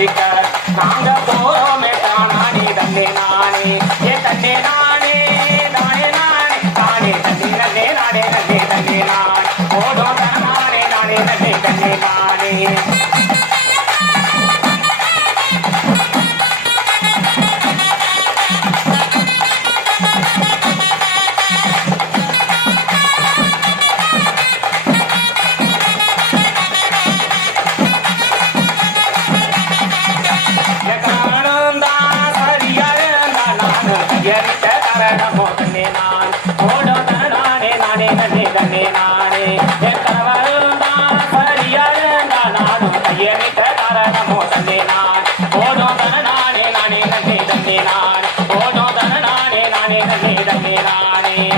சிரிக்க நாங்க போறோமே தானே தன்னே நானே ஏ தன்னே நானே தானே நானே தானே தன்னே நன்னே நானே நன்னே தன்னே நான் ஓடும் தானே நானே நன்னே தன்னே நானே நமோ தன்னே நான் ஓடோ தனே நானே நன்னே தன்னே நானே என் கணவரும் தான் சரியாருந்தா நானும் கையெழுத்த காரணமோ தன்னே நான் ஓடோ தனே நானே நன்னே தன்னே நான் ஓடோ தனே நானே நன்னே தன்னே நானே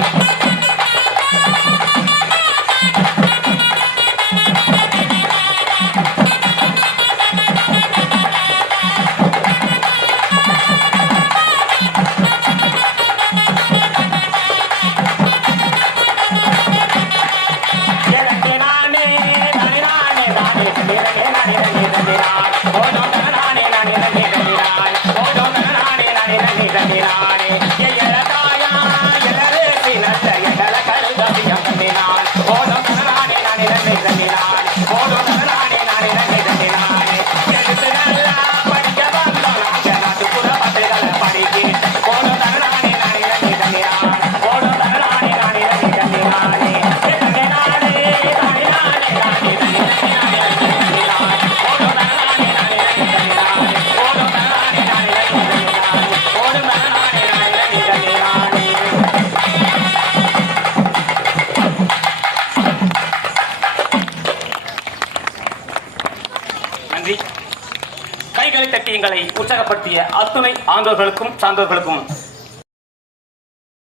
கைகளை தட்டி எங்களை உற்சாகப்படுத்திய அத்துணை ஆண்டோர்களுக்கும் சான்றோர்களுக்கும்